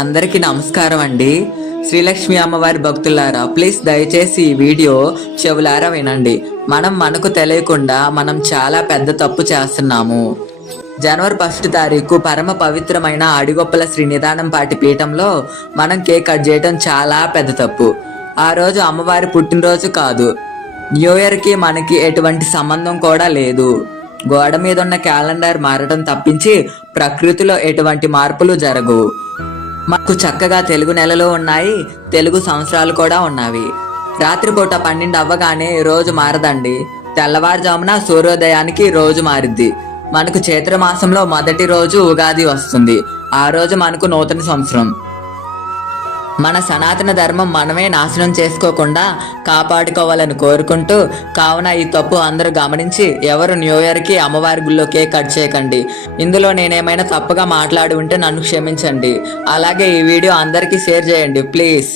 అందరికీ నమస్కారం అండి. శ్రీలక్ష్మి అమ్మవారి భక్తులారా, ప్లీజ్ దయచేసి ఈ వీడియో చెవులారా వినండి. మనకు తెలియకుండా మనం చాలా పెద్ద తప్పు చేస్తున్నాము. జనవరి 1 తారీఖు పరమ పవిత్రమైన అడిగొప్పల శ్రీ నిదానంపాటి పీఠంలో మనం కేక్ కట్ చేయడం చాలా పెద్ద తప్పు. ఆ రోజు అమ్మవారి పుట్టినరోజు కాదు. న్యూ ఇయర్కి మనకి ఎటువంటి సంబంధం కూడా లేదు. గోడ మీద ఉన్న క్యాలెండర్ మారడం తప్పించి ప్రకృతిలో ఎటువంటి మార్పులు జరగవు. మాకు చక్కగా తెలుగు నెలలు ఉన్నాయి, తెలుగు సంవత్సరాలు కూడా ఉన్నవి. రాత్రిపూట 12 అవ్వగానే రోజు మారదండి. తెల్లవారుజామున సూర్యోదయానికి రోజు మారిద్ది. మనకు చైత్ర మాసంలో మొదటి రోజు ఉగాది వస్తుంది. ఆ రోజు మనకు నూతన సంవత్సరం. మన సనాతన ధర్మం మనమే నాశనం చేసుకోకుండా కాపాడుకోవాలని కోరుకుంటూ, కావున ఈ తప్పు అందరూ గమనించి ఎవరు న్యూ ఇయర్కి అమ్మవారి గుళ్ళో కేక్ కట్ చేయకండి. ఇందులో నేనేమైనా తప్పుగా మాట్లాడి ఉంటే నన్ను క్షమించండి. అలాగే ఈ వీడియో అందరికీ షేర్ చేయండి ప్లీజ్.